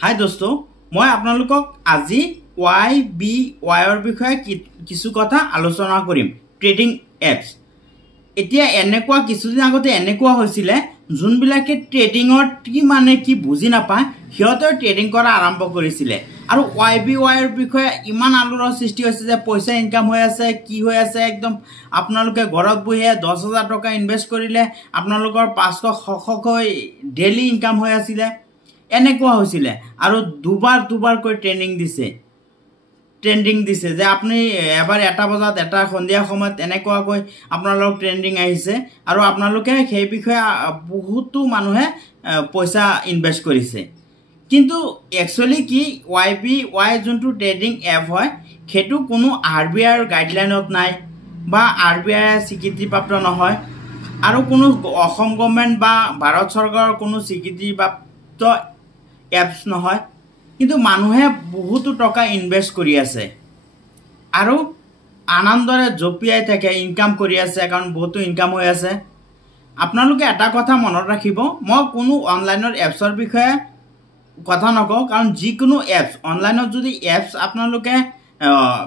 হাই দোস্ত, মই আপোনালোকক আজি YBYৰ বিষয়ে কিছু কথা আলোচনা কৰিম। ট্ৰেডিং এপছ এতিয়া এনেকুৱা কিছুদিন আগতে এনেকুৱা হৈছিলে যোনবিলাকে ট্ৰেডিঙৰ কি মানে কি বুজি নাপায় সিহঁতৰ ট্ৰেডিং কৰা আৰম্ভ কৰিছিলে আৰু YBYৰ বিষয়ে ইমান আলোড়নৰ সৃষ্টি হৈছে যে পইচা ইনকাম হৈ আছে, কি হৈ আছে, একদম আপোনালোকে ঘৰত বহিয়ে 10,000 টকা ইনভেষ্ট কৰিলে আপোনালোকৰ 500-600কৈ ডেইলি ইনকাম হৈ আছিলে। এনেকুৱা হৈছিলে আৰু দুবাৰকৈ ট্ৰেন্ডিং দিছে যে আপুনি এবাৰ 1 বজাত এটা সন্ধিয়া সময়ত এনেকুৱাকৈ আপোনালোক ট্ৰেন্ডিং আহিছে আৰু আপোনালোকে সেই বিষয়ে বহুতো মানুহে পইচা ইনভেষ্ট কৰিছে। কিন্তু একচুয়ালি কি YBY যোনটো ট্ৰেডিং এপ হয় সেইটো কোনো RBIৰ গাইডলাইনত নাই বা RBI স্বীকৃতিপ্ৰাপ্ত নহয় আৰু কোনো অসম গভৰ্ণমেণ্ট বা ভাৰত চৰকাৰৰ কোনো স্বীকৃতিপ্ৰাপ্ত এপছ নহয়, কিন্তু মানুহে বহুতো টকা ইনভেষ্ট কৰি আছে আৰু আনন্দৰে জপিয়াই থাকে, ইনকাম কৰি আছে, কাৰণ বহুতো ইনকাম হৈ আছে। আপোনালোকে এটা কথা মনত ৰাখিব, মই কোনো অনলাইনৰ এপছৰ বিষয়ে কথা নকওঁ, কাৰণ যিকোনো এপছ অনলাইনত যদি এপছ আপোনালোকে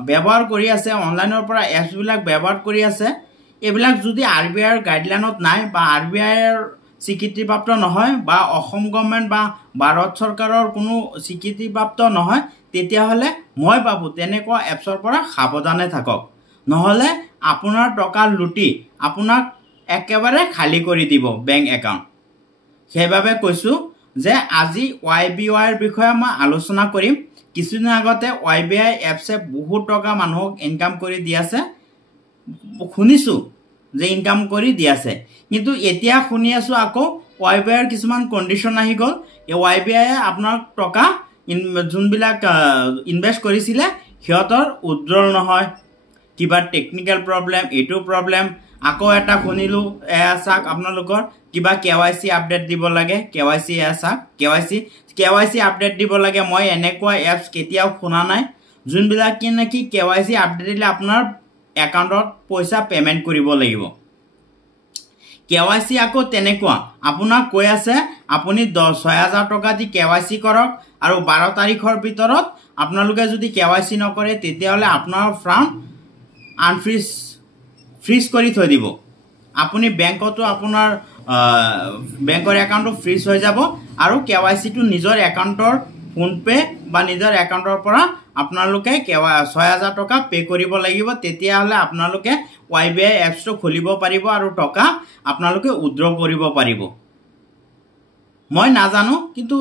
ব্যৱহাৰ কৰি আছে, অনলাইনৰ পৰা এপছবিলাক ব্যৱহাৰ কৰি আছে, এইবিলাক যদি RBIৰ গাইডলাইনত নাই বা RBIৰ স্বীকৃতিপ্ৰাপ্ত নহয় বা অসম গভৰ্ণমেণ্ট বা ভাৰত চৰকাৰৰ কোনো স্বীকৃতিপ্ৰাপ্ত নহয়, তেতিয়াহ'লে মই ভাবোঁ তেনেকুৱা এপছৰ পৰা সাৱধানে থাকক, নহ'লে আপোনাৰ টকা লুটি আপোনাক একেবাৰে খালী কৰি দিব বেংক একাউণ্ট। সেইবাবে কৈছোঁ যে আজি YBYৰ বিষয়ে মই আলোচনা কৰিম। কিছুদিন আগতে YBY এপছে বহুত টকা মানুহক ইনকাম কৰি দি আছে, শুনিছোঁ যে ইনকাম কৰি দি আছে, কিন্তু এতিয়া শুনি আছোঁ আকৌ YBYৰ কিছুমান কণ্ডিশ্যন আহি গ'ল। YBYয়ে আপোনাৰ টকা যোনবিলাক ইনভেষ্ট কৰিছিলে সিহঁতৰ উইথড্ৰল নহয়, কিবা টেকনিকেল প্ৰব্লেম, এইটো প্ৰব্লেম। আকৌ এটা শুনিলোঁ এয়া চাওক আপোনালোকৰ কিবা KYC আপডেট দিব লাগে, KYC এয়া চাওক KYC আপডেট দিব লাগে। মই এনেকুৱা এপছ কেতিয়াও শুনা নাই যোনবিলাক কি নেকি KYC আপডেট দিলে আপোনাৰ একাউণ্টত পইচা পে'মেণ্ট কৰিব লাগিব। KYC আকৌ তেনেকুৱা আপোনাক কৈ আছে আপুনি 6,000 টকা দি KYC কৰক আৰু 12 তাৰিখৰ ভিতৰত আপোনালোকে যদি KYC নকৰে তেতিয়াহ'লে আপোনাৰ ফ্ৰাউণ্ড ফ্ৰিজ কৰি থৈ দিব। আপুনি বেংকতো আপোনাৰ বেংকৰ একাউণ্টটো ফ্ৰিজ হৈ যাব আৰু KYCটো নিজৰ একাউণ্টৰ ফোনপে' বা নিজৰ একাউণ্টৰ পৰা আপোনালোকে 6,000 টকা পে' কৰিব লাগিব। তেতিয়াহ'লে আপোনালোকে YBY এপছটো খুলিব পাৰিব আৰু টকা আপোনালোকে উইথড্ৰ কৰিব পাৰিব। মই নাজানো, কিন্তু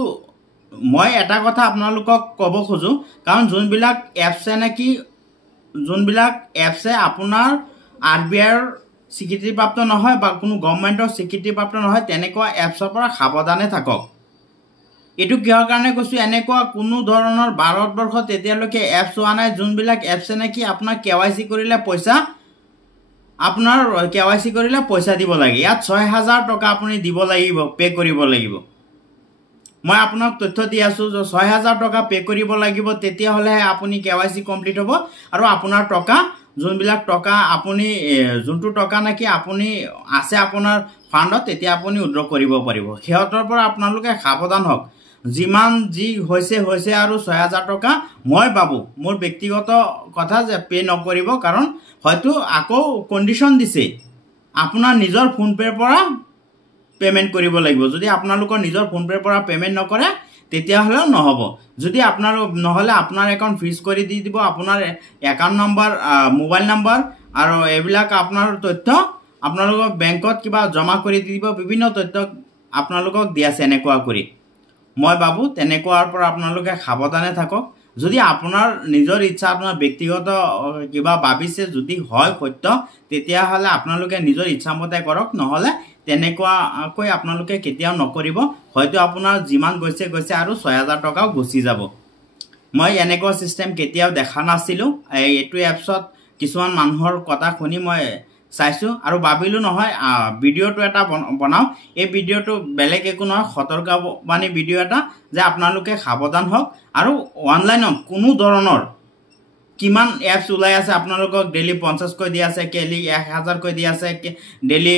মই এটা কথা আপোনালোকক ক'ব খোজোঁ, কাৰণ যোনবিলাক এপছে আপোনাৰ RBIৰ স্বীকৃতিপ্ৰাপ্ত নহয় বা কোনো গভৰ্ণমেণ্টৰ স্বীকৃতিপ্ৰাপ্ত নহয়, তেনেকুৱা এপছৰ পৰা সাৱধানে থাকক। এইটো কিহৰ কাৰণে কৈছোঁ, এনেকুৱা কোনো ধৰণৰ ভাৰতবৰ্ষত এতিয়ালৈকে এপছ হোৱা নাই যোনবিলাক এপছে নেকি আপোনাৰ KYC কৰিলে পইচা দিব লাগে। ইয়াত 6,000 টকা আপুনি দিব লাগিব, পে' কৰিব লাগিব। মই আপোনাক তথ্য দি আছোঁ যে 6,000 টকা পে' কৰিব লাগিব, তেতিয়াহ'লেহে আপুনি KYC কমপ্লিট হ'ব আৰু আপোনাৰ টকা যোনবিলাক টকা আপুনি যোনটো টকা নেকি আপুনি আছে আপোনাৰ ফাণ্ডত, তেতিয়া আপুনি উইথড্ৰ কৰিব পাৰিব। সিহঁতৰ পৰা আপোনালোকে সাৱধান হওক। যিমান যি হৈছে আৰু 6,000 টকা মই ভাবোঁ মোৰ ব্যক্তিগত কথা যে পে' নকৰিব, কাৰণ হয়তো আকৌ কণ্ডিশ্যন দিছে আপোনাৰ নিজৰ ফোনপে'ৰ পৰা পে'মেণ্ট কৰিব লাগিব। যদি আপোনালোকৰ নিজৰ ফোনপে'ৰ পৰা পে'মেণ্ট নকৰে তেতিয়াহ'লেও নহ'ব। যদি নহ'লে আপোনাৰ একাউণ্ট ফ্ৰিজ কৰি দি দিব, আপোনাৰ একাউণ্ট নম্বৰ, মোবাইল নম্বৰ আৰু এইবিলাক আপোনাৰ তথ্য আপোনালোকৰ বেংকত কিবা জমা কৰি দি দিব, বিভিন্ন তথ্য আপোনালোকক দি আছে এনেকুৱা কৰি। মই ভাবোঁ তেনেকুৱাৰ পৰা আপোনালোকে সাৱধানে থাকক। যদি আপোনাৰ নিজৰ ইচ্ছা, আপোনাৰ ব্যক্তিগত কিবা ভাবিছে যদি হয় সত্য, তেতিয়াহ'লে আপোনালোকে নিজৰ ইচ্ছামতে কৰক, নহ'লে তেনেকুৱাকৈ আপোনালোকে কেতিয়াও নকৰিব। হয়তো আপোনাৰ যিমান গৈছে আৰু 6,000 টকাও গুচি যাব। মই এনেকুৱা ছিষ্টেম কেতিয়াও দেখা নাছিলোঁ। এইটো এপছত কিছুমান মানুহৰ কথা শুনি মই চাইছোঁ আৰু ভাবিলোঁ নহয় ভিডিঅ'টো এটা বনাওঁ। এই ভিডিঅ'টো বেলেগ একো নহয়, সতৰ্কবাণী ভিডিঅ' এটা, যে আপোনালোকে সাৱধান হওক আৰু অনলাইনত কোনো ধৰণৰ কিমান এপছ ওলাই আছে, আপোনালোকক ডেইলি 50কৈ দি আছে, ডেইলি 1,000কৈ দি আছে, ডেইলি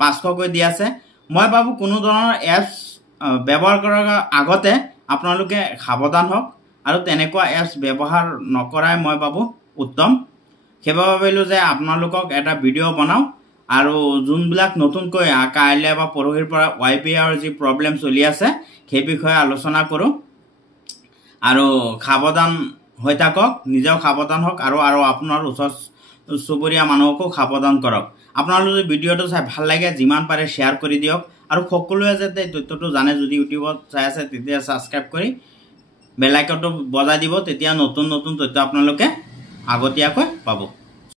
500কৈ দি আছে। মই ভাবোঁ কোনো ধৰণৰ এপছ ব্যৱহাৰ কৰাৰ আগতে আপোনালোকে সাৱধান হওক আৰু তেনেকুৱা এপছ ব্যৱহাৰ নকৰাই মই ভাবোঁ উত্তম। সেইবাবে ভাবিলোঁ যে আপোনালোকক এটা ভিডিঅ' বনাওঁ আৰু যোনবিলাক নতুনকৈ কাইলৈ বা পৰহিৰ পৰা YPIৰ যি প্ৰব্লেম চলি আছে সেই বিষয়ে আলোচনা কৰোঁ। আৰু সাৱধান হৈ থাকক, নিজেও সাৱধান হওক আৰু আপোনাৰ ওচৰ চুবুৰীয়া মানুহকো সাৱধান কৰক। আপোনালোকে ভিডিঅ'টো চাই ভাল লাগে যিমান পাৰে শ্বেয়াৰ কৰি দিয়ক আৰু সকলোৱে যাতে তথ্যটো জানে। যদি ইউটিউবত চাই আছে তেতিয়া ছাবস্ক্ৰাইব কৰি বেল আইকনটো বজাই দিব, তেতিয়া নতুন নতুন তথ্য আপোনালোকে আগতীয়াকৈ পাব।